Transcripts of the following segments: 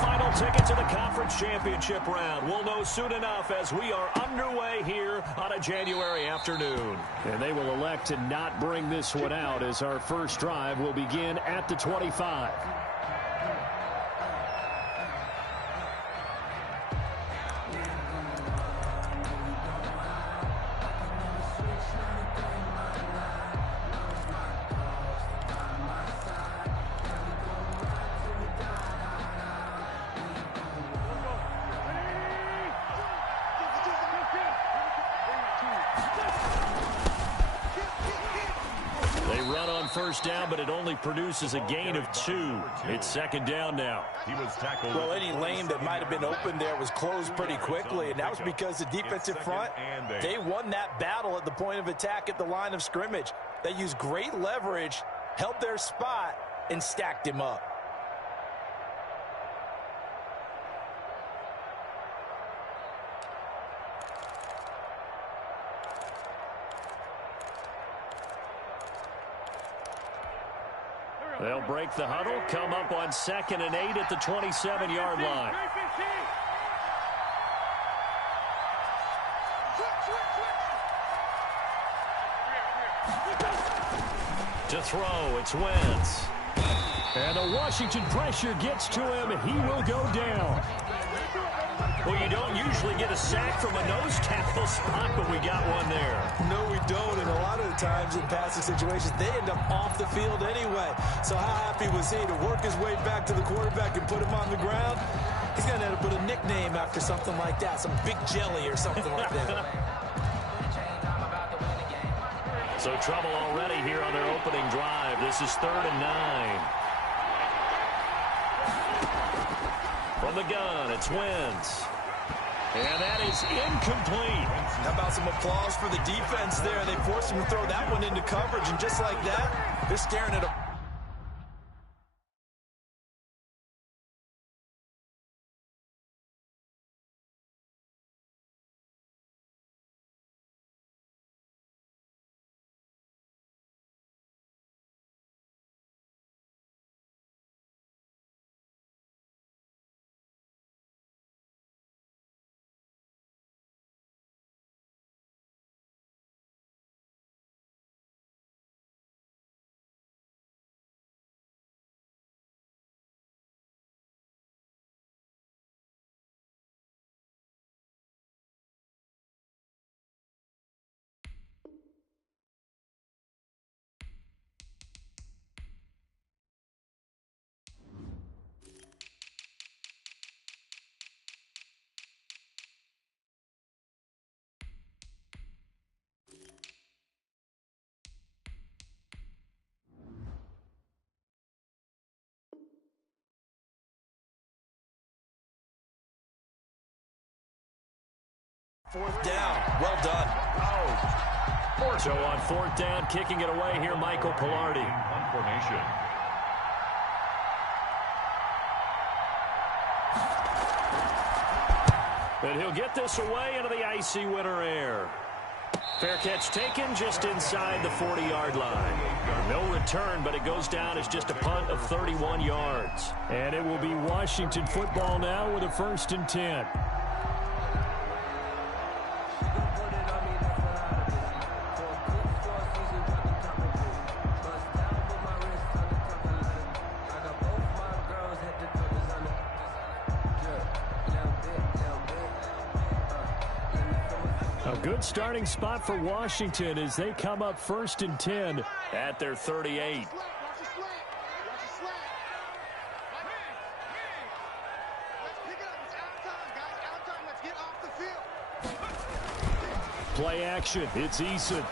Final ticket to the conference championship round. We'll know soon enough as we are underway here on a January afternoon. And they will elect to not bring this one out as our first drive will begin at the 25. First down, but it only produces a gain of 2. It's second down now. He was tackled. Well, any lane that might have been open there was closed pretty quickly, and that was because the defensive front, they won that battle at the point of attack at the line of scrimmage. They used great leverage, held their spot, and stacked him up. They'll break the huddle, come up on 2nd and 8 at the 27-yard line. To throw, it's Wentz. And the Washington pressure gets to him. He will go down. Well, you don't usually get a sack from a nose tackle spot, but we got one there. No, we don't, and a lot of the times in passing situations, they end up off the field anyway. So how happy was he to work his way back to the quarterback and put him on the ground? He's going to have to put a nickname after something like that, some Big Jelly or something like that. So trouble already here on their opening drive. This is 3rd and 9. From the gun, it's Wentz. And that is incomplete. How about some applause for the defense there? They forced him to throw that one into coverage, and just like that, they're staring at a... Fourth down. Well done. Oh. So on 4th down, kicking it away here, Michael Pilardi. On formation. And he'll get this away into the icy winter air. Fair catch taken just inside the 40-yard line. No return, but it goes down as just a punt of 31 yards. And it will be Washington football now with a 1st and 10. Good starting spot for Washington as they come up 1st and 10 at their 38. Play action. It's Eason.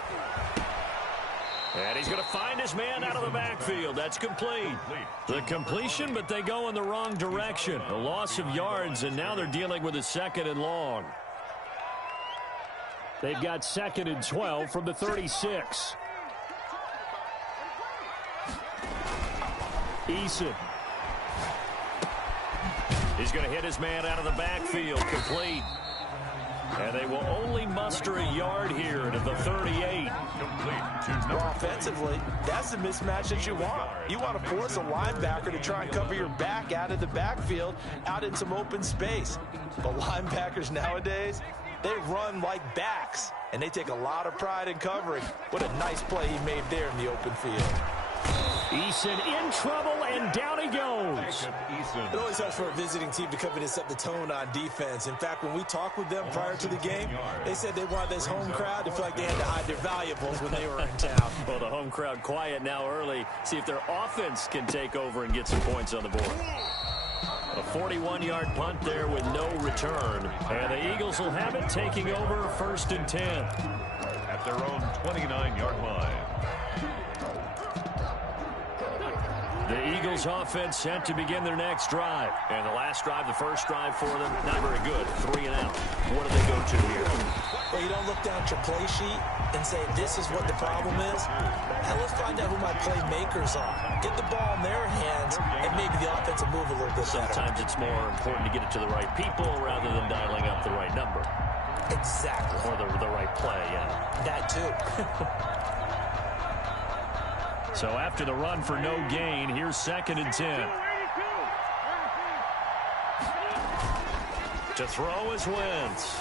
And he's going to find his man out of the backfield. That's complete. The completion, but they go in the wrong direction. A loss of yards, and now they're dealing with a 2nd and long. They've got 2nd and 12 from the 36. Eason. He's going to hit his man out of the backfield. Complete. And they will only muster a yard here to the 38. Well, offensively, that's the mismatch that you want. You want to force a linebacker to try and cover your back out of the backfield, out in some open space. But linebackers nowadays, they run like backs, and they take a lot of pride in covering. What a nice play he made there in the open field. Eason in trouble, and down he goes. It always helps for a visiting team to come in and set the tone on defense. In fact, when we talked with them prior to the game, they said they wanted this home crowd to feel like they had to hide their valuables when they were in town. Well, the home crowd quiet now early. See if their offense can take over and get some points on the board. A 41-yard punt there with no return. And the Eagles will have it, taking over 1st and 10. At their own 29-yard line. The Eagles offense set to begin their next drive. And the last drive, the first drive for them, not very good. 3 and out. What do they go to here? Well, you don't look down at your play sheet and say, this is what the problem is. Now let's find out who my playmakers are. Get the ball in their hands, and maybe the offense will move a little bit better. Sometimes it's more important to get it to the right people rather than dialing up the right number. Exactly. Or the right play, yeah. That too. So after the run for no gain, here's 2nd and 10. To throw is Wentz.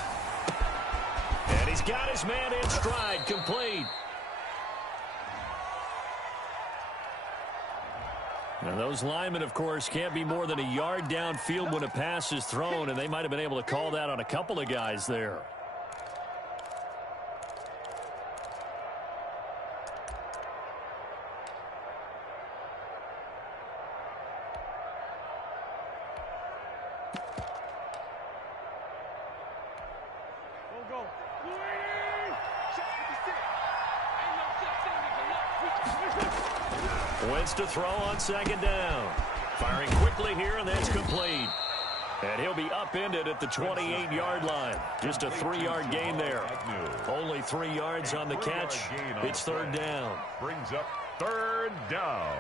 And he's got his man in stride, complete. Now those linemen, of course, can't be more than a yard downfield when a pass is thrown, and they might have been able to call that on a couple of guys there. Wentz to throw on 2nd down. Firing quickly here, and that's complete. And he'll be upended at the 28-yard line. Just a 3-yard gain there. Only 3 yards on the catch. It's 3rd down. Brings up 3rd down.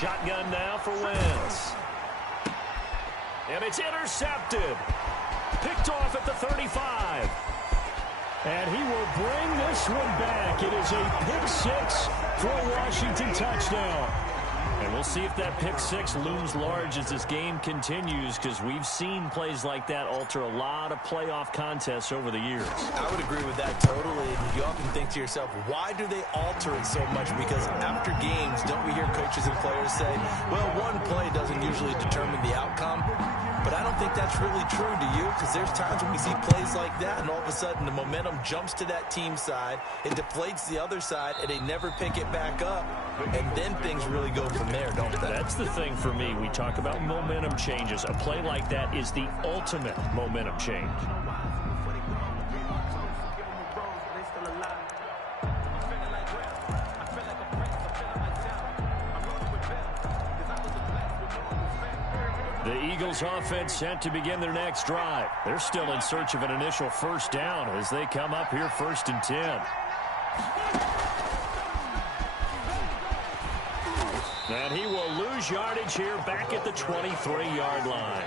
Shotgun now for Wentz. And it's intercepted. Picked off at the 35. And he will bring this one back. It is a pick 6 for a Washington touchdown. And we'll see if that pick 6 looms large as this game continues, because we've seen plays like that alter a lot of playoff contests over the years. I would agree with that totally. And you often think to yourself, why do they alter it so much? Because after games, don't we hear coaches and players say, well, one play doesn't usually determine the outcome. But I don't think that's really true, do you? Because there's times when we see plays like that, and all of a sudden the momentum jumps to that team side, it deflates the other side, and they never pick it back up. And then things really go from there, don't they? That's the thing for me. We talk about momentum changes. A play like that is the ultimate momentum change. The Eagles offense set to begin their next drive. They're still in search of an initial 1st down as they come up here 1st and 10. And he will lose yardage here back at the 23-yard line.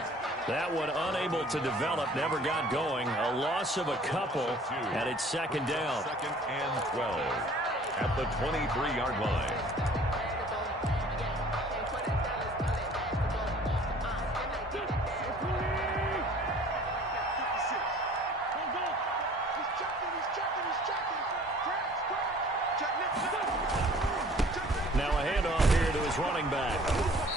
That one unable to develop, never got going. A loss of a couple, and it's 2nd down. 2nd and 12 at the 23-yard line. Now a handoff here to his running back.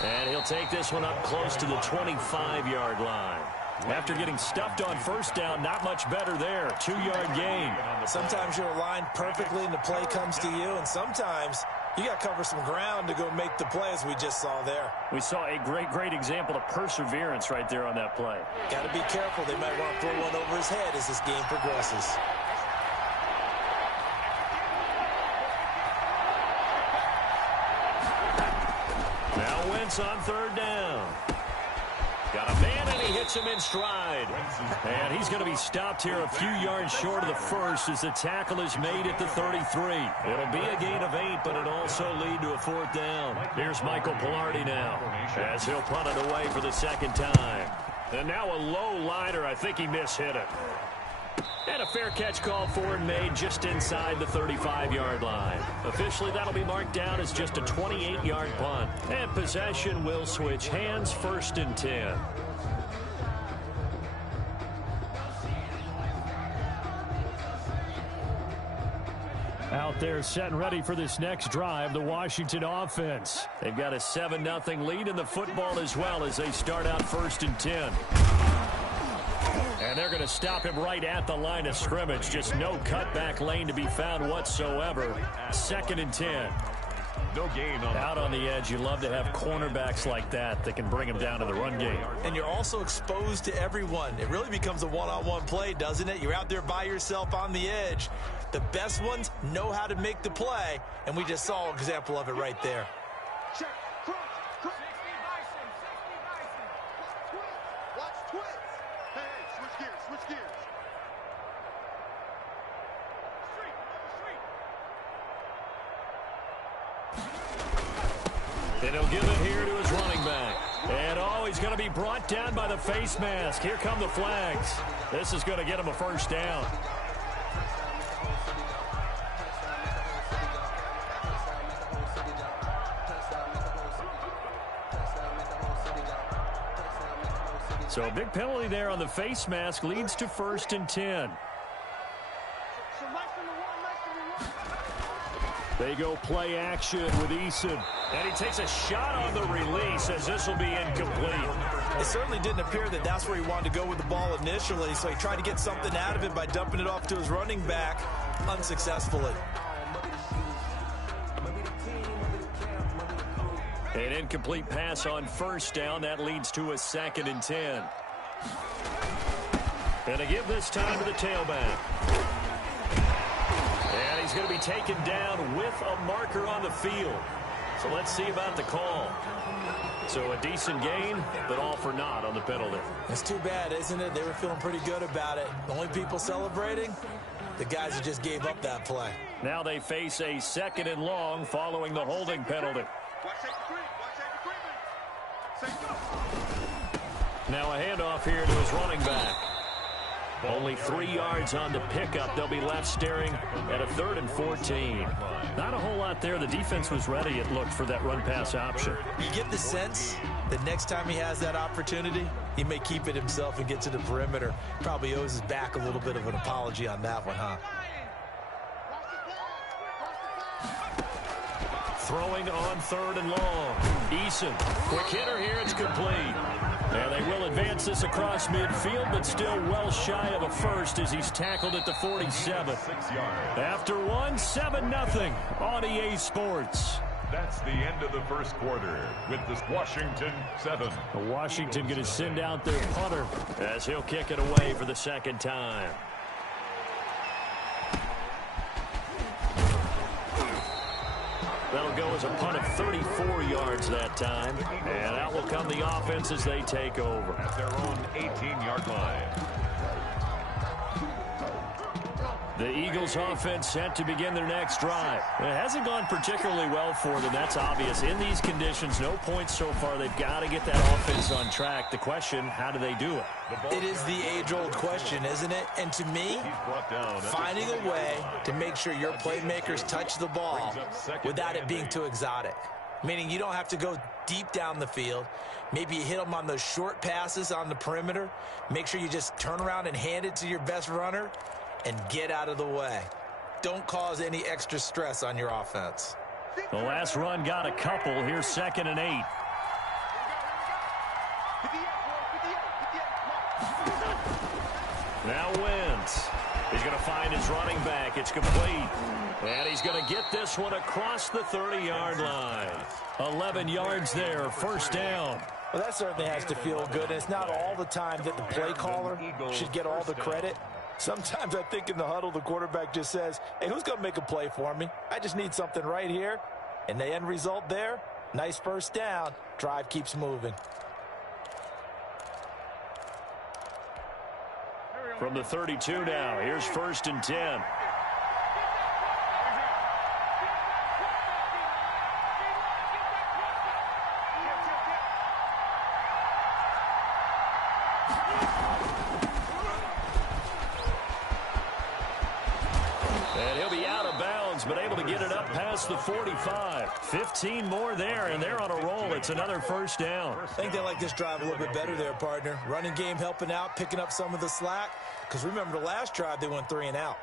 And he'll take this one up close to the 25-yard line. After getting stuffed on 1st down, not much better there. 2-yard gain. Sometimes you're aligned perfectly and the play comes to you, and sometimes you got to cover some ground to go make the play, as we just saw there. We saw a great example of perseverance right there on that play. Got to be careful. They might want to throw one over his head as this game progresses. Now Wentz on 3rd down. Got a man, and he hits him in stride. And he's going to be stopped here a few yards short of the first as the tackle is made at the 33. It'll be a gain of 8, but it'll also lead to a 4th down. Here's Michael Pilardi now as he'll punt it away for the 2nd time. And now a low liner. I think he mishit it. And a fair catch called for and made just inside the 35-yard line. Officially, that'll be marked down as just a 28-yard punt. And possession will switch hands, 1st and 10. Out there set and ready for this next drive, the Washington offense. They've got a 7-0 lead in the football as well as they start out 1st and 10. And they're going to stop him right at the line of scrimmage. Just no cutback lane to be found whatsoever. 2nd and 10. No gain out on the edge. You love to have cornerbacks like that can bring him down to the run game. And you're also exposed to everyone. It really becomes a one-on-one play, doesn't it? You're out there by yourself on the edge. The best ones know how to make the play, and we just saw an example of it right there. Check. Cross. 60 bison. Watch twist. Hey, switch gears. And he'll give it here to his running back. And he's going to be brought down by the face mask. Here come the flags. This is going to get him a 1st down. So a big penalty there on the face mask leads to 1st and 10. They go play action with Eason. And he takes a shot on the release as this will be incomplete. It certainly didn't appear that that's where he wanted to go with the ball initially, so he tried to get something out of it by dumping it off to his running back unsuccessfully. An incomplete pass on 1st down. That leads to a 2nd and 10. And they give this time to the tailback. And he's going to be taken down with a marker on the field. So let's see about the call. So a decent gain, but all for naught on the penalty. It's too bad, isn't it? They were feeling pretty good about it. The only people celebrating, the guys who just gave up that play. Now they face a 2nd and long following the holding penalty. Now a handoff here to his running back. Only 3 yards on the pickup. They'll be left staring at a 3rd and 14. Not a whole lot there. The defense was ready, it looked, for that run-pass option. You get the sense that next time he has that opportunity, he may keep it himself and get to the perimeter. Probably owes his back a little bit of an apology on that one, huh? Throwing on 3rd and long. Eason, quick hitter here, it's complete. And they will advance this across midfield, but still well shy of a 1st as he's tackled at the 47. After 7-0 on EA Sports. That's the end of the 1st quarter with this Washington 7. Washington going to send out their punter as he'll kick it away for the 2nd time. That'll go as a punt of 34 yards that time. And out will come the offense as they take over. At their own 18-yard line. The Eagles offense set to begin their next drive. It hasn't gone particularly well for them. That's obvious. In these conditions, no points so far. They've got to get that offense on track. The question, how do they do it? It is the age-old question, isn't it? And to me, finding a way to make sure your playmakers touch the ball without it being too exotic. Meaning you don't have to go deep down the field. Maybe you hit them on those short passes on the perimeter. Make sure you just turn around and hand it to your best runner and get out of the way. Don't cause any extra stress on your offense. The last run got a couple. Here's 2nd and 8. Now Wentz. He's going to find his running back. It's complete. And he's going to get this one across the 30-yard line. 11 yards there, 1st down. Well, that certainly has to feel good. And it's not all the time that the play caller should get all the credit. Sometimes I think in the huddle, the quarterback just says, hey, who's going to make a play for me? I just need something right here. And the end result there, nice 1st down. Drive keeps moving. From the 32 now, here's 1st and 10. And he'll be out of bounds, but able to get it up past the 45. 15 more there, and they're on a roll. It's another 1st down. I think they like this drive a little bit better there, partner. Running game helping out, picking up some of the slack. Because remember the last drive, they went 3 and out.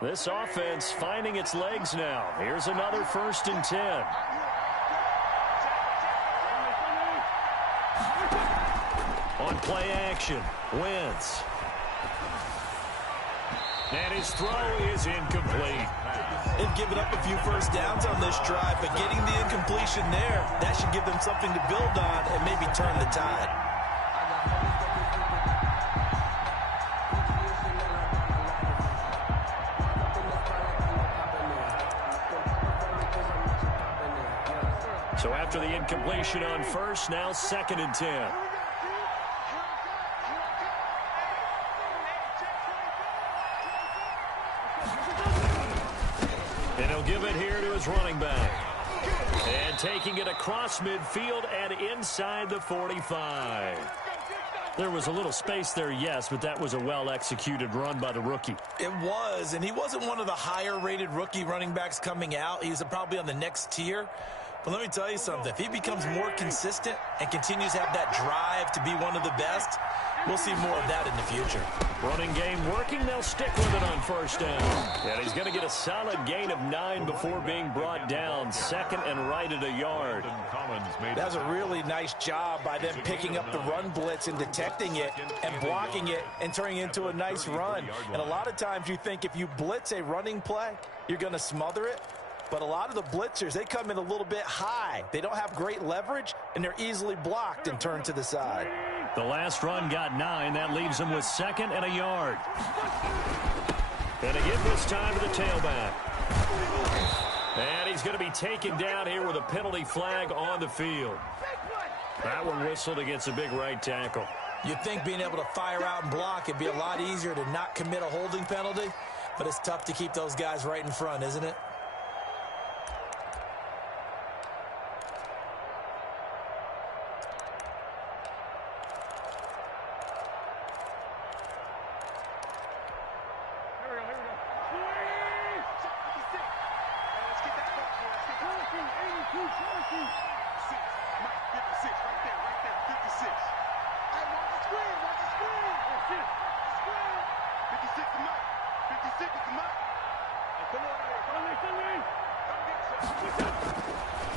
This offense finding its legs now. Here's another 1st and 10. On play action, Wentz. And his throw is incomplete. They've given up a few 1st downs on this drive, but getting the incompletion there, that should give them something to build on and maybe turn the tide. So after the incompletion on 1st, now 2nd and 10. And he'll give it here to his running back. And taking it across midfield and inside the 45. There was a little space there, yes, but that was a well-executed run by the rookie. It was, and he wasn't one of the higher-rated rookie running backs coming out. He was probably on the next tier. But let me tell you something. If he becomes more consistent and continues to have that drive to be one of the best, we'll see more of that in the future. Running game working. They'll stick with it on 1st down. And he's going to get a solid gain of 9 before being brought down. 2nd and right at a yard. That was a really nice job by them picking up the run blitz and detecting it and blocking it and turning it into a nice run. And a lot of times you think if you blitz a running play, you're going to smother it. But a lot of the blitzers, they come in a little bit high. They don't have great leverage, and they're easily blocked and turned to the side. The last run got 9. That leaves him with 2nd and a yard. And again this time to the tailback. And he's going to be taken down here with a penalty flag on the field. That one whistled against a big right tackle. You'd think being able to fire out and block it'd be a lot easier to not commit a holding penalty, but it's tough to keep those guys right in front, isn't it?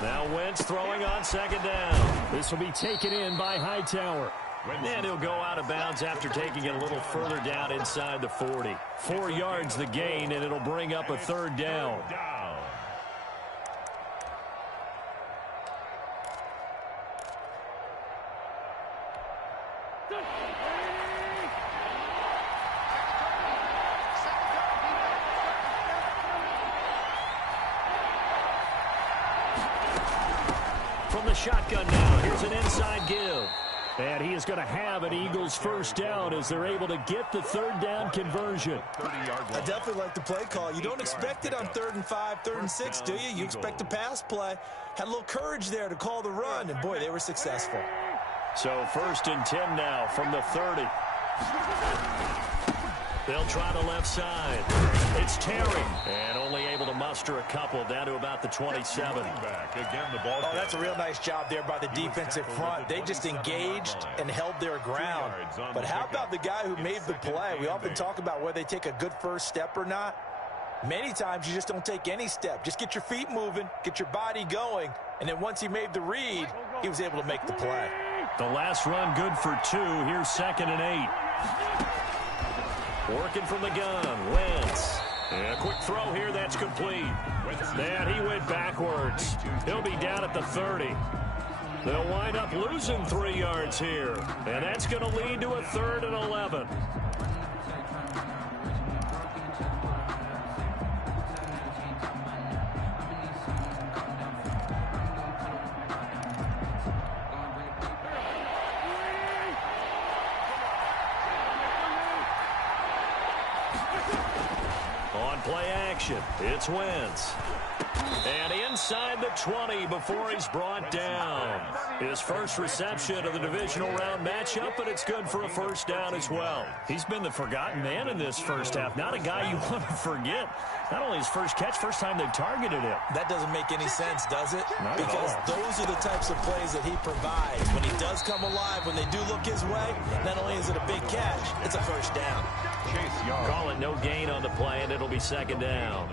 Now Wentz throwing on 2nd down. This will be taken in by Hightower. And he'll go out of bounds after taking it a little further down inside the 40. 4 yards the gain, and it'll bring up a 3rd down. From the shotgun now, here's an inside give. And he is going to have an Eagles 1st down as they're able to get the 3rd down conversion. I definitely like the play call. You don't expect it on 3rd and 5, 3rd and 6, do you? You expect a pass play. Had a little courage there to call the run, and boy, they were successful. So 1st and 10 now from the 30. They'll try the left side. It's Terry. And only able to muster a couple down to about the 27. Oh, that's a real nice job there by the defensive front. They just engaged and held their ground. But how about the guy who made the play? We often talk about whether they take a good first step or not. Many times you just don't take any step. Just get your feet moving, get your body going, and then once he made the read, he was able to make the play. The last run good for 2. Here's 2nd and 8. Working from the gun, Wentz. And a quick throw here, that's complete. And he went backwards. He'll be down at the 30. They'll wind up losing 3 yards here. And that's going to lead to a 3rd and 11. play action. It's Wentz. And inside the 20 before he's brought down. His first reception of the divisional round matchup, but it's good for a first down as well. He's been the forgotten man in this first half. Not a guy you want to forget. Not only his first catch, first time they've targeted him. That doesn't make any sense, does it? Not because at all. Those are the types of plays that he provides. When he does come alive, when they do look his way, not only is it a big catch, it's a first down. Chase Young. Call it no gain on the play, and it'll be second down.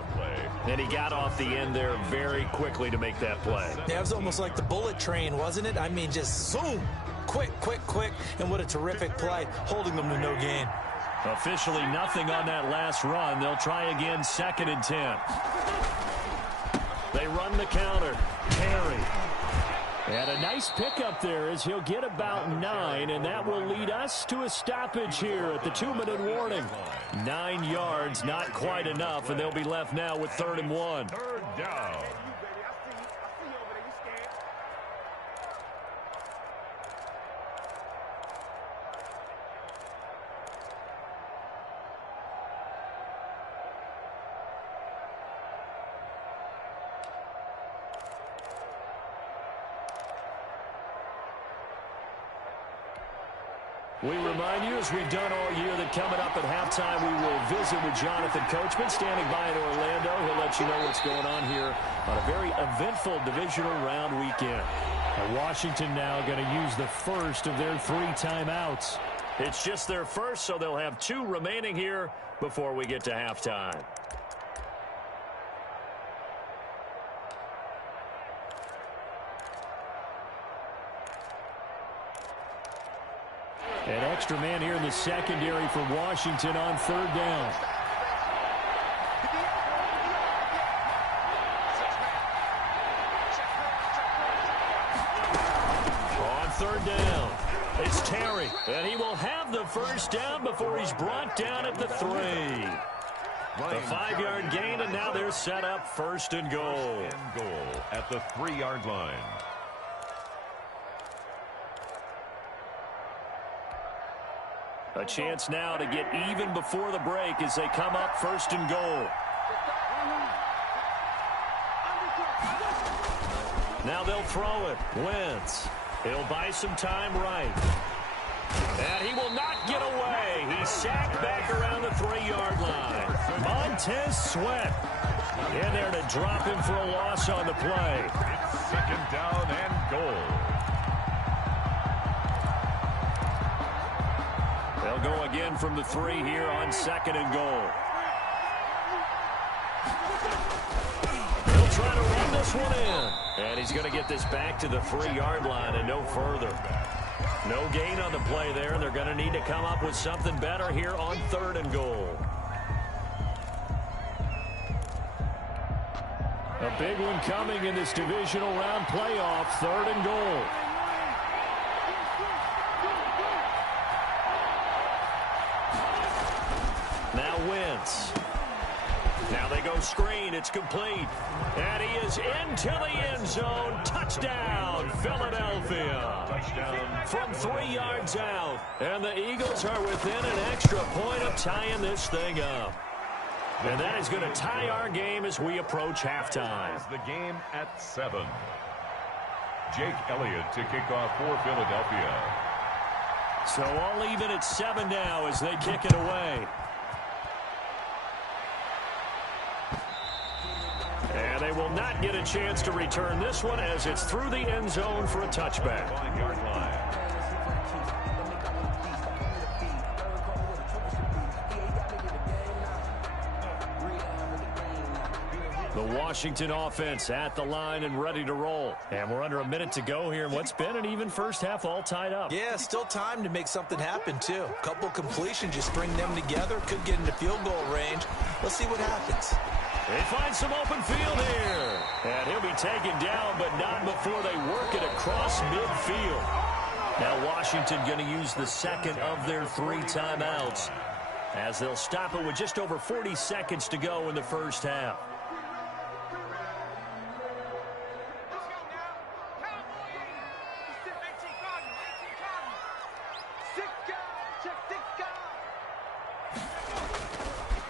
And he got off the end there very quickly to make that play. Yeah, it was almost like the bullet train, wasn't it? I mean, just zoom. Quick, quick, quick. And what a terrific play, holding them to no gain. Officially nothing on that last run. They'll try again, 2nd and 10. They run the counter. Terry. And a nice pickup there as he'll get about 9, and that will lead us to a stoppage here at the 2-minute warning. 9 yards, not quite enough, and they'll be left now with 3rd and 1. Third down. We remind you, as we've done all year, that coming up at halftime, we will visit with Jonathan Coachman, standing by in Orlando. He'll let you know what's going on here on a very eventful divisional round weekend. And Washington now going to use the first of their 3 timeouts. It's just their first, so they'll have 2 remaining here before we get to halftime. An extra man here in the secondary for Washington on 3rd down. On 3rd down, it's Terry, and he will have the first down before he's brought down at the 3. The 5-yard gain, and now they're set up 1st and goal. At the 3-yard line. A chance now to get even before the break as they come up 1st and goal. Now they'll throw it. Wentz. He'll buy some time right. And he will not get away. He's sacked back around the 3-yard line. Montez Sweat in there to drop him for a loss on the play. It's 2nd down and goal. They'll go again from the 3 here on 2nd and goal. They'll try to run this one in. And he's going to get this back to the 3-yard line and no further. No gain on the play there. They're going to need to come up with something better here on 3rd and goal. A big one coming in this divisional round playoff. 3rd and goal. Now Wentz. Now they go screen. It's complete. And he is into the end zone. Touchdown, Philadelphia. Touchdown. From 3 yards out. And the Eagles are within an extra point of tying this thing up. And that is going to tie our game as we approach halftime. The game at 7. Jake Elliott to kick off for Philadelphia. So all even at 7 now as they kick it away. And they will not get a chance to return this one as it's through the end zone for a touchback. 5-yard line. The Washington offense at the line and ready to roll. And we're under a minute to go here in what's been an even first half, all tied up. Yeah, still time to make something happen, too. Couple completions, just string them together. Could get into field goal range. Let's see what happens. They find some open field here. And he'll be taken down, but not before they work it across midfield. Now Washington going to use the 2nd of their 3 timeouts as they'll stop it with just over 40 seconds to go in the first half.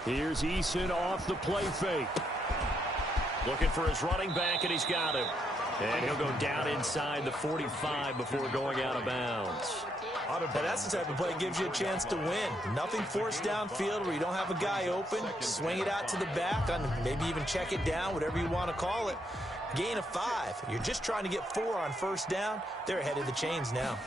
Here's Eason off the play fake. Looking for his running back, and he's got him. And he'll go down inside the 45 before going out of bounds. Now that's the type of play that gives you a chance to win. Nothing forced downfield where you don't have a guy open. Swing it out to the back, maybe even check it down, whatever you want to call it. Gain of 5. You're just trying to get 4 on first down. They're ahead of the chains now.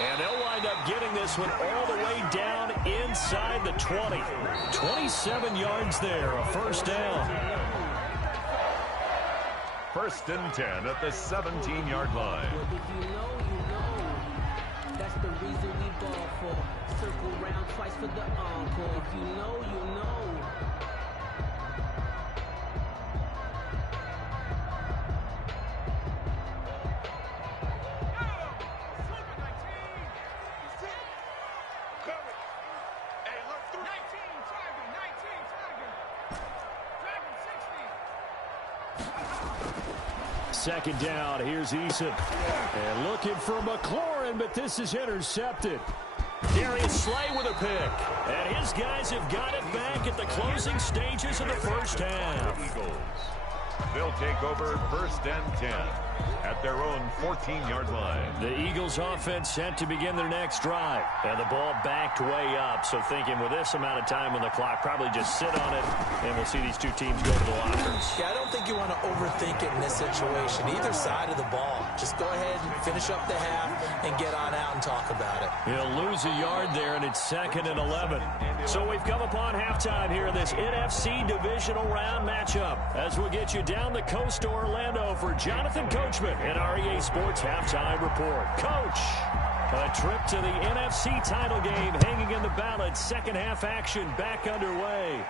And they'll wind up getting this one all the way down inside the 20. 27 yards there, a first down. First and 10 at the 17-yard line. If you know, you know. That's the reason we ball for. Circle round twice for the encore. If you know, you know. Second down, here's Eason. And looking for McLaurin, but this is intercepted. Darius Slay with a pick. And his guys have got it back at the closing stages of the first half. Eagles. They'll take over first and 10 at their own 14-yard line. The Eagles offense set to begin their next drive. And the ball backed way up. So thinking with this amount of time on the clock, probably just sit on it, and we'll see these two teams go to the lockers. Yeah, I don't think you want to overthink it in this situation. Either side of the ball. Just go ahead and finish up the half and get on out and talk about it. He'll lose a yard there, and it's 2nd and 11. So we've come upon halftime here in this NFC divisional round matchup as we get you down the coast to Orlando for Jonathan Coachman and our EA Sports Halftime Report. Coach, a trip to the NFC title game hanging in the balance. Second half action back underway.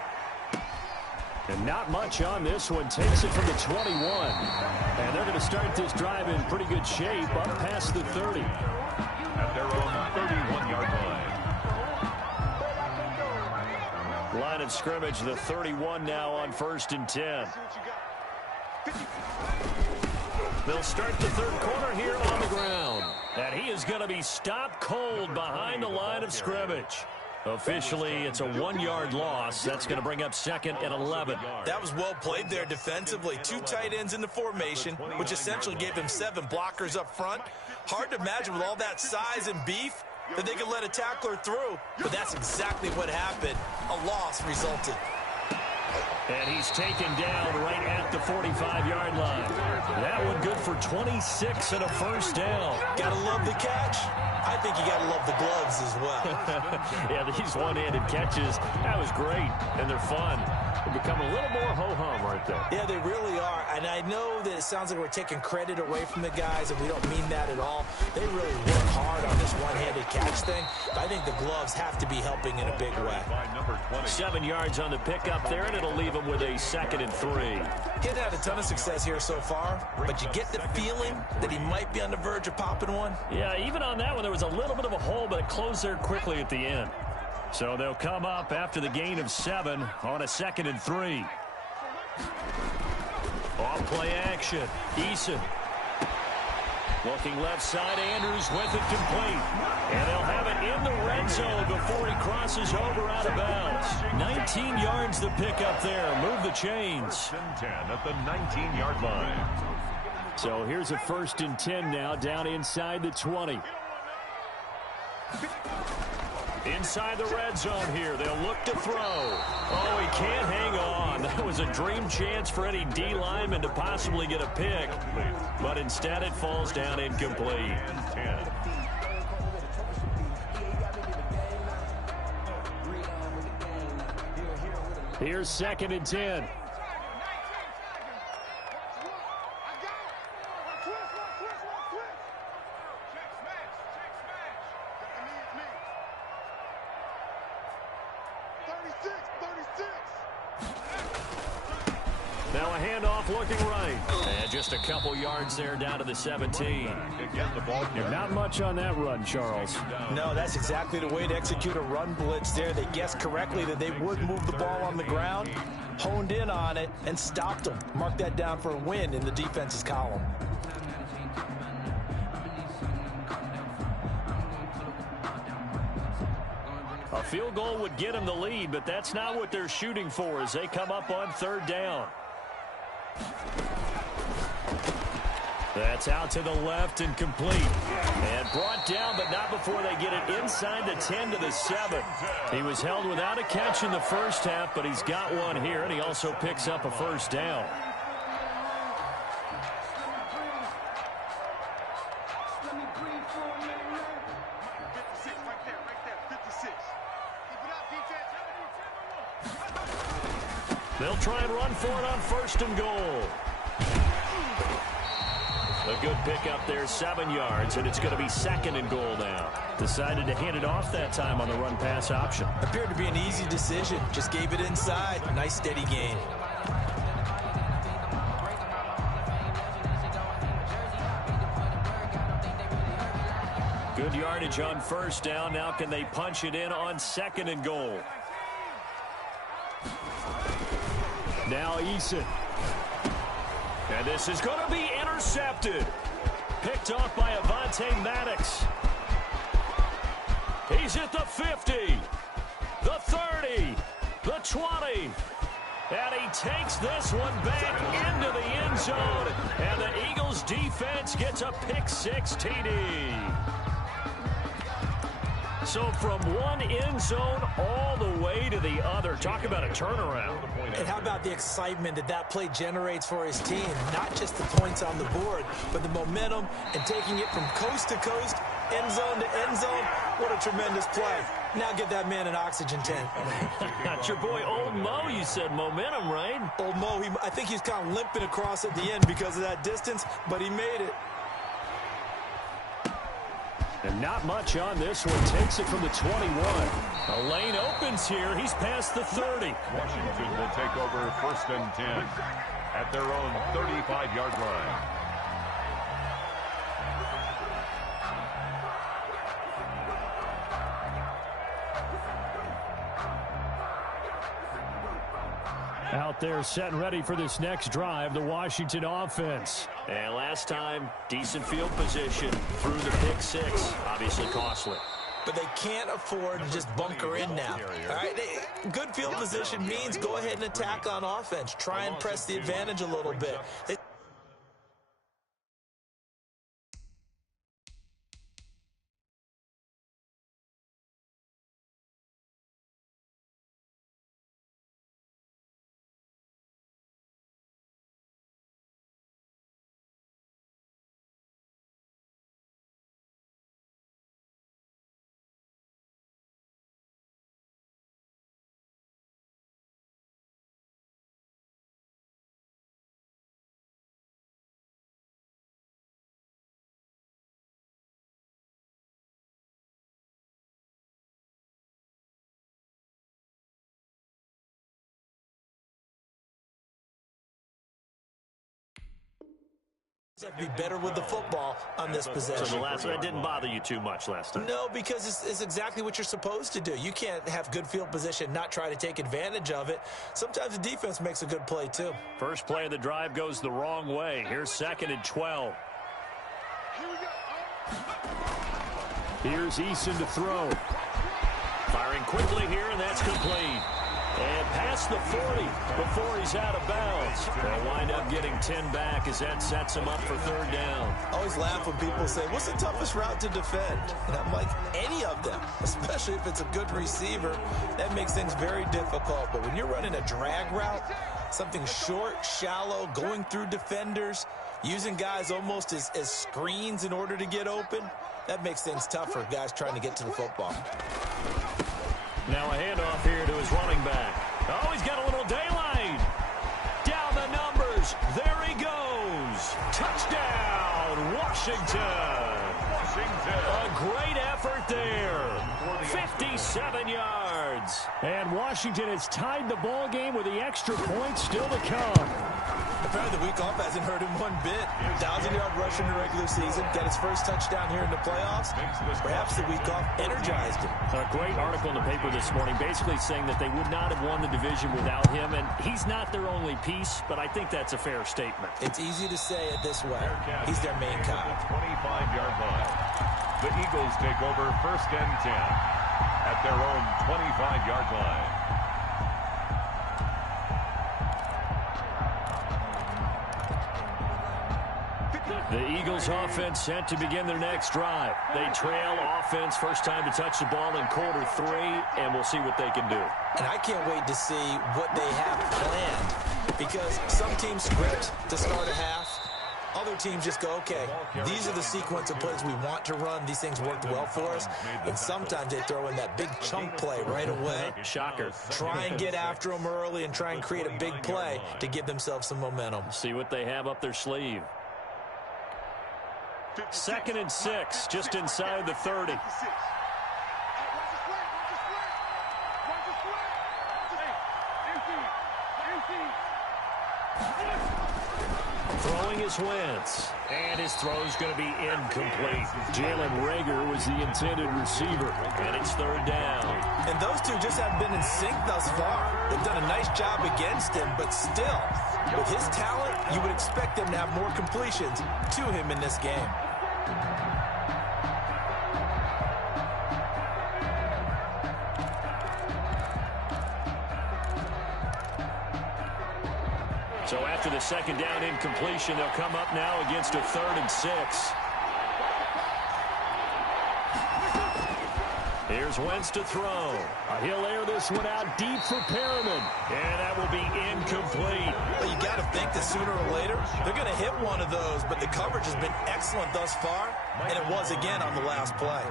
And not much on this one. Takes it from the 21. And they're going to start this drive in pretty good shape up past the 30. At their own 31-yard line. Line of scrimmage, the 31 now on 1st and 10. They'll start the third quarter here on the ground. And he is going to be stopped cold behind the line of scrimmage. Officially, it's a 1-yard loss. That's going to bring up 2nd and 11. That was well played there defensively. 2 tight ends in the formation, which essentially gave him 7 blockers up front. Hard to imagine with all that size and beef that they could let a tackler through. But that's exactly what happened. A loss resulted. And he's taken down right at the 45-yard line. That one good for 26 and a first down. Gotta love the catch. I think you gotta love the gloves as well. Yeah, these one-handed catches, that was great, and they're fun. They become a little more ho-hum right there. Yeah, they really are. And I know that it sounds like we're taking credit away from the guys, and we don't mean that at all. They really work hard on this one-handed catch thing. I think the gloves have to be helping in a big way. 7 yards on the pickup there, and it'll leave him with a 2nd and 3. He hasn't had a ton of success here so far, but you get the feeling that he might be on the verge of popping one. Yeah, even on that one, there was a little bit of a hole, but it closed there quickly at the end. So they'll come up after the gain of 7 on a 2nd and 3. Off play action. Eason. Looking left side, Andrews with it complete. And they'll have it in the red zone before he crosses over out of bounds. 19 yards the pickup there. Move the chains. 10 at the 19-yard line. So here's a 1st and 10 now down inside the 20. Inside the red zone here. They'll look to throw. Oh, he can't hang on. That was a dream chance for any D lineman to possibly get a pick. But instead it falls down incomplete. 10. Here's 2nd and 10. Now a handoff looking right. And just a couple yards there down to the 17. Again, the ball carrier. Not much on that run, Charles. No, that's exactly the way to execute a run blitz there. They guessed correctly that they would move the ball on the ground, honed in on it, and stopped them. Mark that down for a win in the defense's column. Field goal would get them the lead, but that's not what they're shooting for as they come up on third down. That's out to the left and complete. And brought down, but not before they get it inside the 10 to the 7. He was held without a catch in the first half, but he's got one here, and he also picks up a first down. They'll try and run for it on first and goal. A good pickup there, 7 yards, and it's going to be second and goal now. Decided to hand it off that time on the run-pass option. Appeared to be an easy decision. Just gave it inside. Nice steady gain. Good yardage on first down. Now can they punch it in on second and goal? Now Eason. And this is going to be intercepted. Picked off by Avonte Maddox. He's at the 50, the 30, the 20. And he takes this one back into the end zone. And the Eagles defense gets a pick-6 TD. So from one end zone all the way to the other. Talk about a turnaround. And how about the excitement that that play generates for his team? Not just the points on the board, but the momentum and taking it from coast to coast, end zone to end zone. What a tremendous play. Now get that man an oxygen tank. That's your boy Old Mo. You said momentum, right? Old Mo, I think he's kind of limping across at the end because of that distance, but he made it. And not much on this one. Takes it from the 21. A lane opens here. He's past the 30. Washington will take over first and 10 at their own 35-yard line. Out there set and ready for this next drive, the Washington offense. And last time, decent field position through the pick-6. Obviously costly. But they can't afford to just bunker in now. All right, good field position means go ahead and attack on offense. Try and press the advantage a little bit. Have to be better with the football on this possession. So the last one didn't bother you too much last time? No, because it's exactly what you're supposed to do. You can't have good field position, not try to take advantage of it. Sometimes the defense makes a good play, too. First play of the drive goes the wrong way. Here's second and 12. Here's Eason to throw. Firing quickly here, and that's complete. And past the 40 before he's out of bounds. They'll wind up getting 10 back as that sets him up for third down. I always laugh when people say, what's the toughest route to defend? And I'm like, any of them, especially if it's a good receiver. That makes things very difficult. But when you're running a drag route, something short, shallow, going through defenders, using guys almost as screens in order to get open, that makes things tough for guys trying to get to the football. Now a handoff here to his running back. Oh, he's got a little daylight. Down the numbers. There he goes. Touchdown, Washington. A great effort there. 57 yards. And Washington has tied the ball game with the extra point still to come. Apparently the week off hasn't hurt him one bit. 1,000-yard rush in the regular season. Got his first touchdown here in the playoffs. Perhaps the week off energized him. A great article in the paper this morning basically saying that they would not have won the division without him. And he's not their only piece, but I think that's a fair statement. It's easy to say it this way. He's their main guy. 25-yard line. The Eagles take over first and 10 at their own 25-yard line. The Eagles offense set to begin their next drive. They trail offense, first time to touch the ball in quarter 3, and we'll see what they can do. And I can't wait to see what they have planned, because some teams script to start a half. Other teams just go, okay, these are the sequence of plays we want to run. These things worked well for us. And sometimes they throw in that big chunk play right away. Shocker. Try and get after them early and try and create a big play to give themselves some momentum. See what they have up their sleeve. 2nd and 6, just inside the 30. Throwing is Wentz, and his throw's going to be incomplete. Jalen Reagor was the intended receiver, and it's 3rd down. And those two just haven't been in sync thus far. They've done a nice job against him, but still, with his talent, you would expect them to have more completions to him in this game. So after the 2nd down incompletion, they'll come up now against a 3rd and 6. Here's Wentz to throw. He'll air this one out deep for Perriman. And that will be incomplete. Well, you got to think that sooner or later, they're going to hit one of those, but the coverage has been excellent thus far, and it was again on the last play.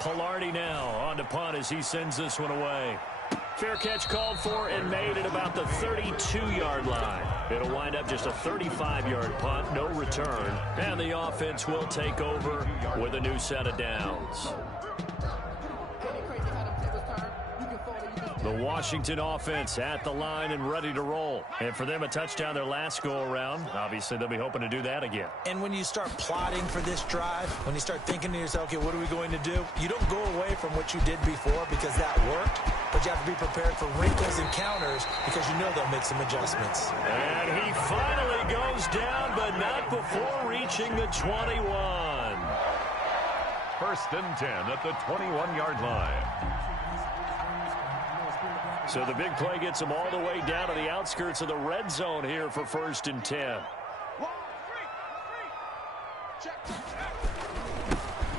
Pilardi now on to punt as he sends this one away. Fair catch called for and made at about the 32-yard line. It'll wind up just a 35-yard punt, no return. And the offense will take over with a new set of downs. The Washington offense at the line and ready to roll. And for them, a touchdown their last go-around. Obviously, they'll be hoping to do that again. And when you start plotting for this drive, when you start thinking to yourself, okay, what are we going to do? You don't go away from what you did before because that worked, but you have to be prepared for wrinkles and counters because you know they'll make some adjustments. And he finally goes down, but not before reaching the 21. 1st and 10 at the 21-yard line. So the big play gets them all the way down to the outskirts of the red zone here for 1st and 10.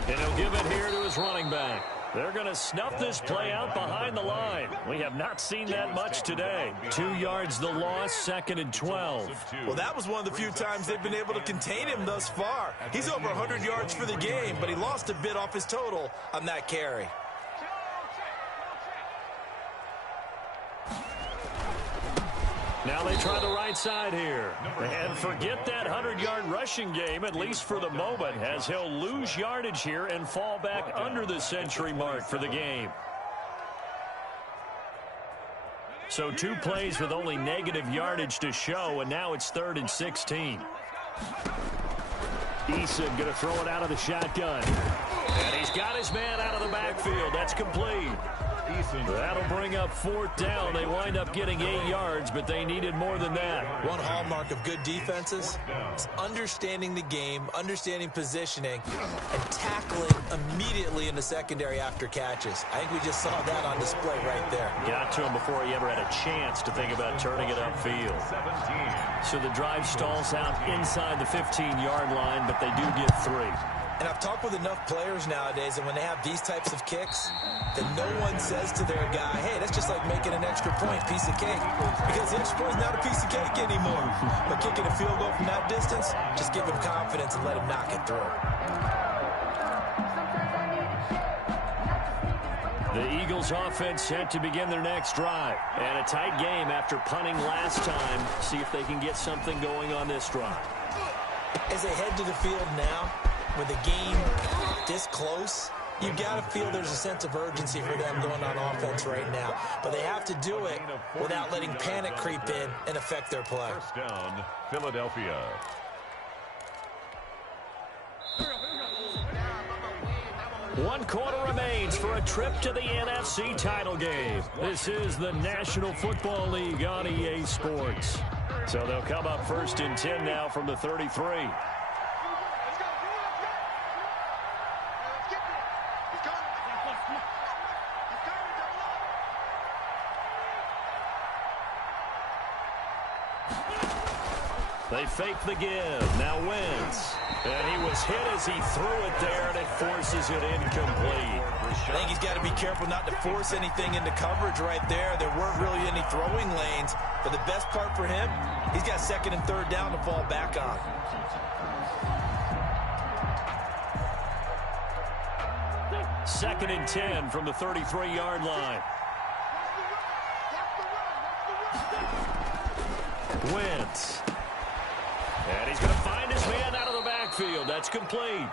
And he'll give it here to his running back. They're going to snuff this play out behind the line. We have not seen that much today. 2 yards the loss, 2nd and 12. Well, that was one of the few times they've been able to contain him thus far. He's over 100 yards for the game, but he lost a bit off his total on that carry. Now they try the right side here. And forget that 100-yard rushing game, at least for the moment, as he'll lose yardage here and fall back under the century mark for the game. So 2 plays with only negative yardage to show, and now it's 3rd and 16. Eason going to throw it out of the shotgun. And he's got his man out of the backfield. That's complete. That'll bring up 4th down. They wind up getting 8 yards, but they needed more than that. One hallmark of good defenses is understanding the game, understanding positioning, and tackling immediately in the secondary after catches. I think we just saw that on display right there. Got to him before he ever had a chance to think about turning it upfield. So the drive stalls out inside the 15-yard line, but they do get 3. And I've talked with enough players nowadays, and when they have these types of kicks, then no one says to their guy, hey, that's just like making an extra point, piece of cake. Because the extra point is not a piece of cake anymore. But kicking a field goal from that distance, just give him confidence and let him knock it through. The Eagles offense set to begin their next drive. And a tight game after punting last time. See if they can get something going on this drive. As they head to the field now, with a game this close, you got to feel there's a sense of urgency for them going on offense right now. But they have to do it without letting panic creep in and affect their play. 1st down, Philadelphia. One quarter remains for a trip to the NFC title game. This is the National Football League on EA Sports. So they'll come up 1st and 10 now from the 33. They fake the give. Now Wentz. And he was hit as he threw it there, and it forces it incomplete. I think he's got to be careful not to force anything into coverage right there. There weren't really any throwing lanes. But the best part for him, he's got second and third down to fall back on. Second and 10 from the 33-yard line. Wentz. And he's going to find his man out of the backfield. That's complete.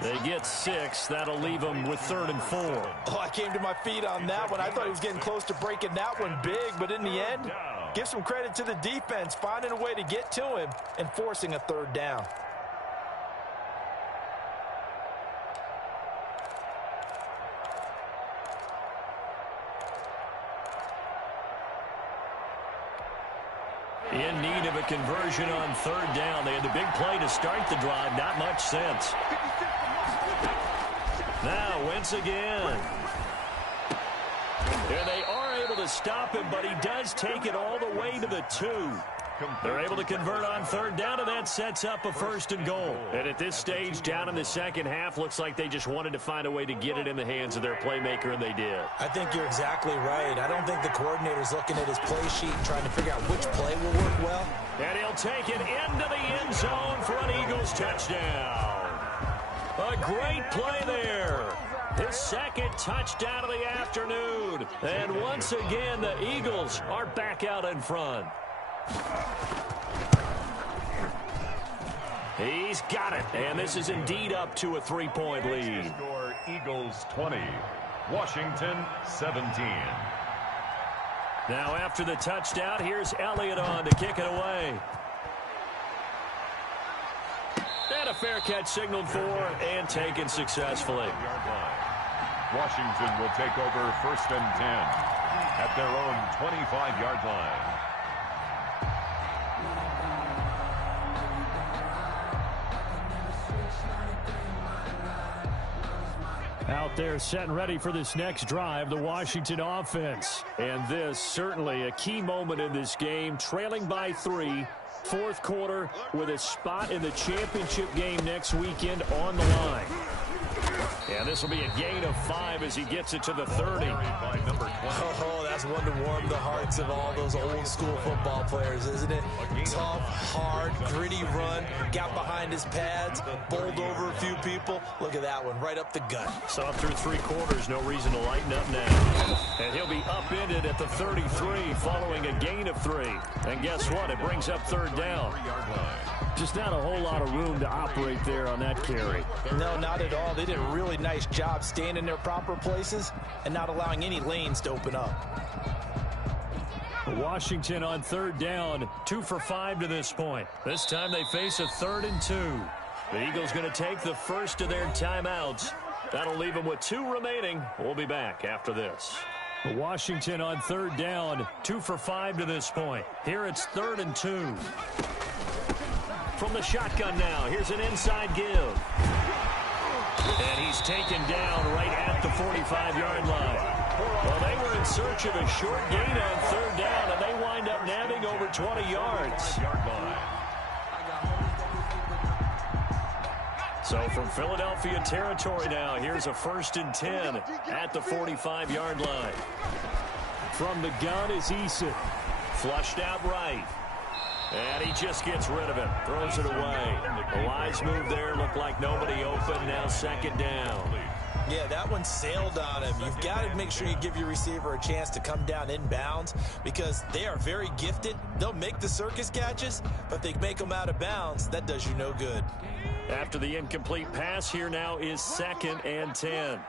They get 6. That'll leave them with 3rd and 4. Oh, I came to my feet on that one. I thought he was getting close to breaking that one big, but in the end, give some credit to the defense, finding a way to get to him and forcing a 3rd down. In need of a conversion on 3rd down. They had the big play to start the drive. Not much sense. Now Wentz again. And they are able to stop him, but he does take it all the way to the 2. They're able to convert on 3rd down, and that sets up a 1st and goal. And at this stage, down in the second half, looks like they just wanted to find a way to get it in the hands of their playmaker, and they did. I think you're exactly right. I don't think the coordinator's looking at his play sheet and trying to figure out which play will work well. And he'll take it into the end zone for an Eagles touchdown. A great play there. His 2nd touchdown of the afternoon. And once again, the Eagles are back out in front. He's got it, and this is indeed up to a 3-point lead. Score Eagles 20, Washington 17. Now after the touchdown, here's Elliott on to kick it away. And a fair catch signaled for and taken successfully. Washington will take over 1st and 10 at their own 25-yard line. Out there set and ready for this next drive, the Washington offense. And this certainly a key moment in this game, trailing by 3, 4th quarter with a spot in the championship game next weekend on the line. And this will be a gain of 5 as he gets it to the 30. Oh, that's one to warm the hearts of all those old school football players, isn't it? Tough, hard, gritty run, got behind his pads, bowled over a few people. Look at that one, right up the gut. So through 3 quarters, no reason to lighten up now. And he'll be upended at the 33 following a gain of 3. And guess what? It brings up 3rd down. Just not a whole lot of room to operate there on that carry. No, not at all. They did a really nice job staying in their proper places and not allowing any lanes to open up. Washington on 3rd down, 2 for 5 to this point. This time they face a 3rd and 2. The Eagles going to take the first of their timeouts. That'll leave them with 2 remaining. We'll be back after this. Washington on 3rd down, 2 for 5 to this point. Here it's 3rd and 2. From the shotgun now, here's an inside give. And he's taken down right at the 45-yard line. Well, they were in search of a short gain on 3rd down, and they wind up nabbing over 20 yards. So from Philadelphia territory now, here's a 1st and 10 at the 45-yard line. From the gun is Eason. Flushed out right. And he just gets rid of it. Throws it away. The wise move there. Looked like nobody open. Now 2nd down. Yeah, that one sailed on him. You've got to make sure you give your receiver a chance to come down inbounds because they are very gifted. They'll make the circus catches, but they make them out of bounds. That does you no good. After the incomplete pass, here now is 2nd and 10.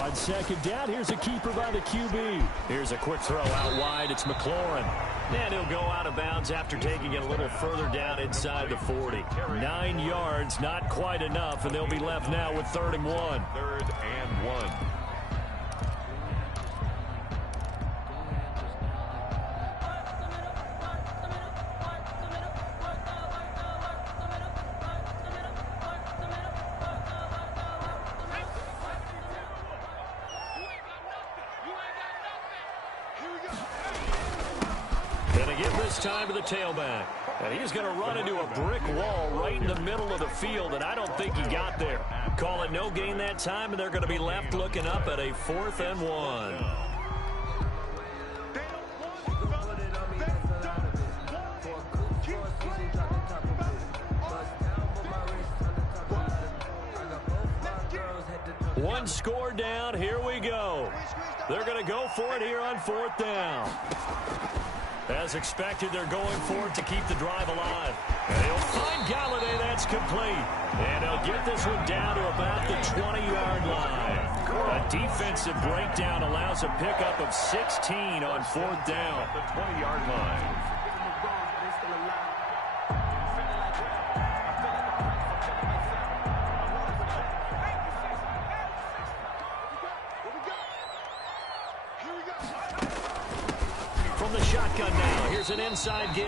On 2nd down, here's a keeper by the QB. Here's a quick throw out wide. It's McLaurin. And he'll go out of bounds after taking it a little further down inside the 40. 9 yards, not quite enough, and they'll be left now with 3rd and 1. 3rd and 1. this time to the tailback. And he's going to run into a brick wall right in the middle of the field, and I don't think he got there. Call it no gain that time, and they're going to be left looking up at a 4th and 1. One score down. Here we go. They're going to go for it here on 4th down. As expected, they're going for it to keep the drive alive. And he'll find Galladay. That's complete. And he'll get this one down to about the 20-yard line. A defensive breakdown allows a pickup of 16 on 4th down. At the 20-yard line. Shotgun now. Here's an inside give.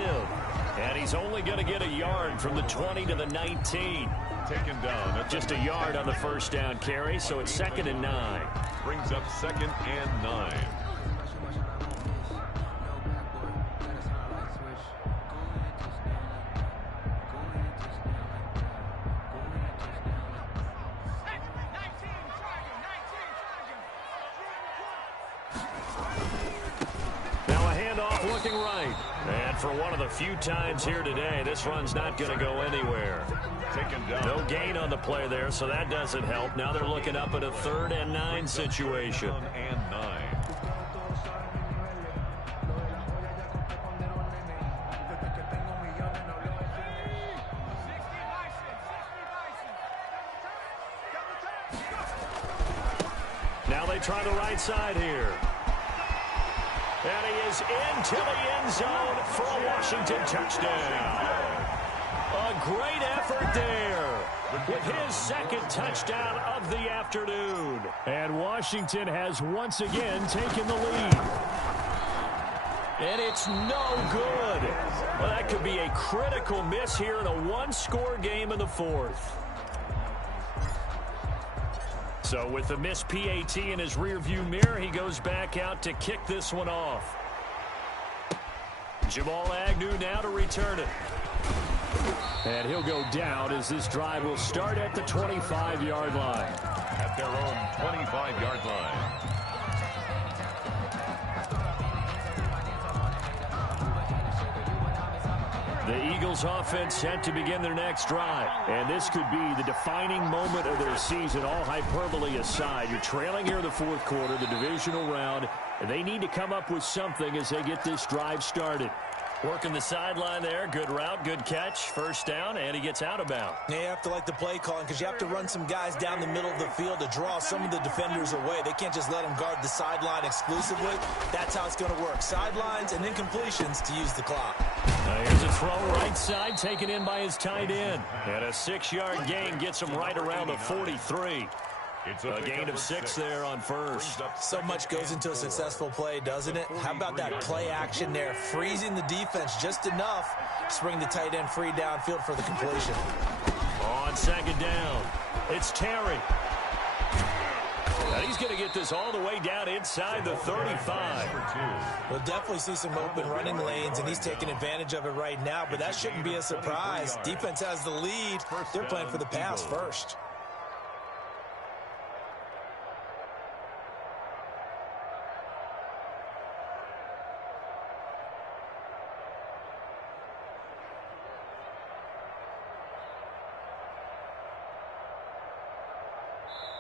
And he's only going to get a yard from the 20 to the 19. Taken down. Just a yard on the first down carry, so it's 2nd and 9. Brings up 2nd and 9. Looking right. And for one of the few times here today, this run's not going to go anywhere. Taken down. No gain on the play there, so that doesn't help. Now they're looking up at a 3rd and 9 situation. 3rd and 9. Now they try the right side here. And he is into the end zone for a Washington touchdown. A great effort there with his 2nd touchdown of the afternoon. And Washington has once again taken the lead. And it's no good. Well, that could be a critical miss here in a one-score game in the 4th. So with the missed PAT in his rearview mirror, he goes back out to kick this one off. Jamal Agnew now to return it. And he'll go down as this drive will start at the 25-yard line. At their own 25-yard line. The Eagles offense set to begin their next drive. And this could be the defining moment of their season, all hyperbole aside. You're trailing here in the 4th quarter, the divisional round, and they need to come up with something as they get this drive started. Working the sideline there. Good route, good catch. 1st down, and he gets out of bounds. Yeah, you have to like the play calling because you have to run some guys down the middle of the field to draw some of the defenders away. They can't just let them guard the sideline exclusively. That's how it's going to work. Sidelines and then completions to use the clock. Here's a throw right side taken in by his tight end. And a 6-yard gain gets him right around the 43. It's a gain of 6 there on 1st. So much goes into a successful play, doesn't it? How about that play action there? Freezing the defense just enough to bring the tight end free downfield for the completion. On 2nd down, it's Terry. And he's going to get this all the way down inside the 35. We'll definitely see some open running lanes, and he's taking advantage of it right now, but that shouldn't be a surprise. Defense has the lead. They're playing for the pass first.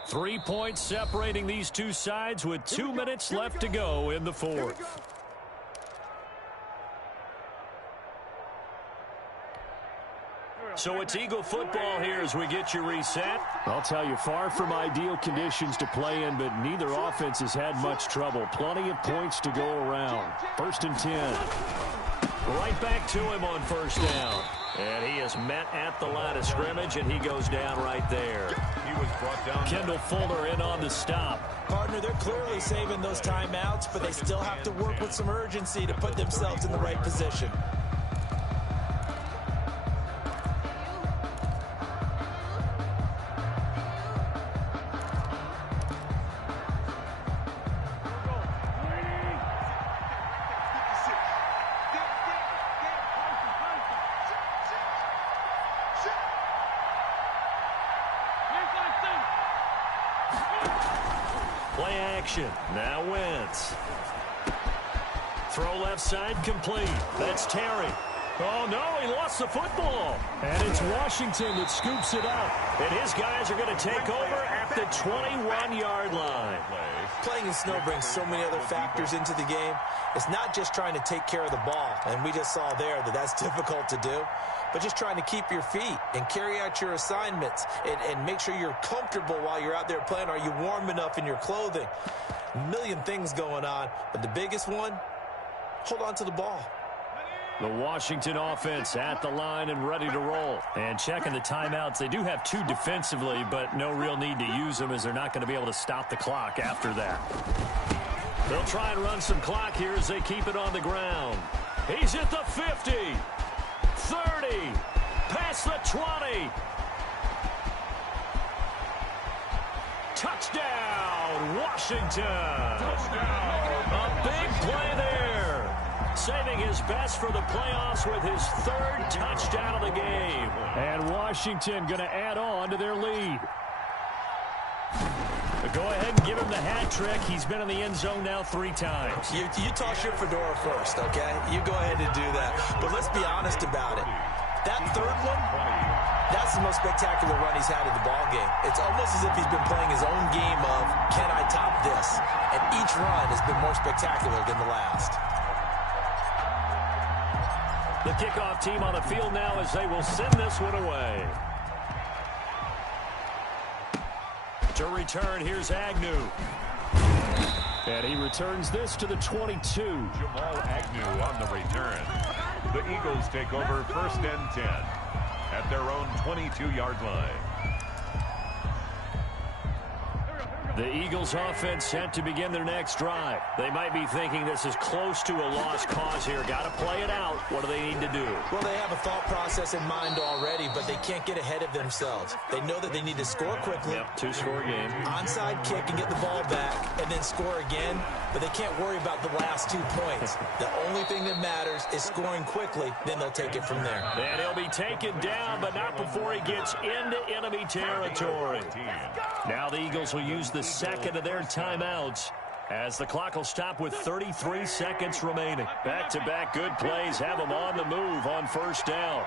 Three points separating these two sides with 2 minutes left to go in the 4th. So it's Eagle football here as we get you reset. I'll tell you, far from ideal conditions to play in, but neither offense has had much trouble. Plenty of points to go around. 1st and 10. Right back to him on 1st down. And he is met at the line of scrimmage, and he goes down right there. He was brought down. Kendall Fuller in on the stop. Partner, they're clearly saving those timeouts, but they still have to work with some urgency to put themselves in the right position. Play action. Now Wentz. Throw left side complete. That's Terry. Oh, no, he lost the football. And it's Washington that scoops it up. And his guys are going to take over at the 21-yard line. Playing in snow brings so many other factors into the game. It's not just trying to take care of the ball, and we just saw there that that's difficult to do, but just trying to keep your feet and carry out your assignments and make sure you're comfortable while you're out there playing. Are you warm enough in your clothing? A million things going on, but the biggest one, hold on to the ball. The Washington offense at the line and ready to roll. And checking the timeouts, they do have 2 defensively, but no real need to use them as they're not going to be able to stop the clock after that. They'll try and run some clock here as they keep it on the ground. He's at the 50, 30, past the 20. Touchdown, Washington. A big play there. Saving his best for the playoffs with his 3rd touchdown of the game. And Washington going to add on to their lead. But go ahead and give him the hat trick. He's been in the end zone now 3 times. You toss your fedora first, okay? You go ahead and do that. But let's be honest about it. That 3rd one, that's the most spectacular run he's had in the ball game. It's almost as if he's been playing his own game of, can I top this? And each run has been more spectacular than the last. The kickoff team on the field now as they will send this one away. To return, here's Agnew. And he returns this to the 22. Jamal Agnew on the return. The Eagles take over 1st and 10 at their own 22-yard line. The Eagles offense set to begin their next drive. They might be thinking this is close to a lost cause here. Got to play it out. What do they need to do? Well, they have a thought process in mind already, but they can't get ahead of themselves. They know that they need to score quickly. Yep, 2-score game. Onside kick and get the ball back and then score again, but they can't worry about the last 2 points. The only thing that matters is scoring quickly, then they'll take it from there. And he'll be taken down, but not before he gets into enemy territory. Now the Eagles will use the 2nd of their timeouts as the clock will stop with 33 seconds remaining. Back-to-back good plays have them on the move on 1st down.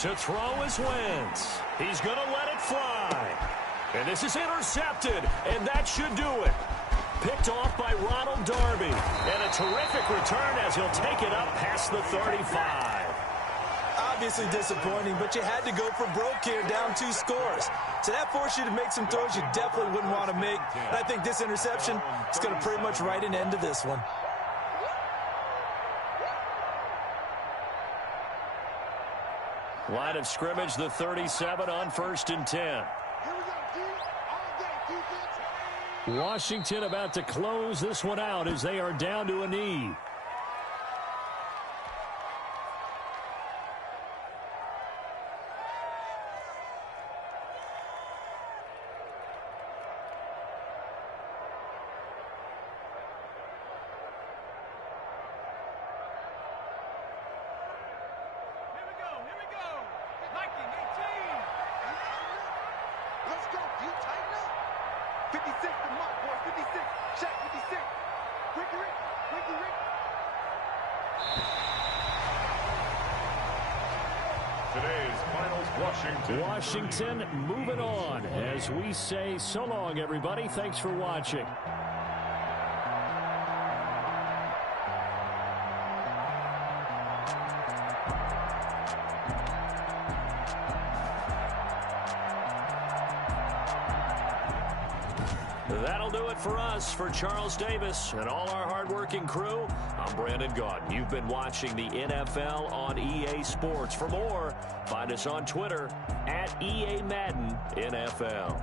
To throw is Wentz. He's going to let it fly. And this is intercepted, and that should do it. Picked off by Ronald Darby. And a terrific return as he'll take it up past the 35. Obviously disappointing, but you had to go for broke here, down 2 scores. So that forced you to make some throws you definitely wouldn't want to make. And I think this interception is going to pretty much write an end to this one. Line of scrimmage, the 37 on 1st and 10. Washington about to close this one out as they are down to a knee. Washington moving on as we say so long, everybody. Thanks for watching. That'll do it for us. For Charles Davis and all our hardworking crew, I'm Brandon Gaudin. You've been watching the NFL on EA Sports. For more, find us on Twitter at EA Madden NFL.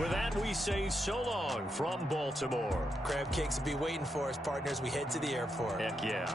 With that, we say so long from Baltimore. Crab cakes will be waiting for us, partners. We head to the airport. Heck yeah.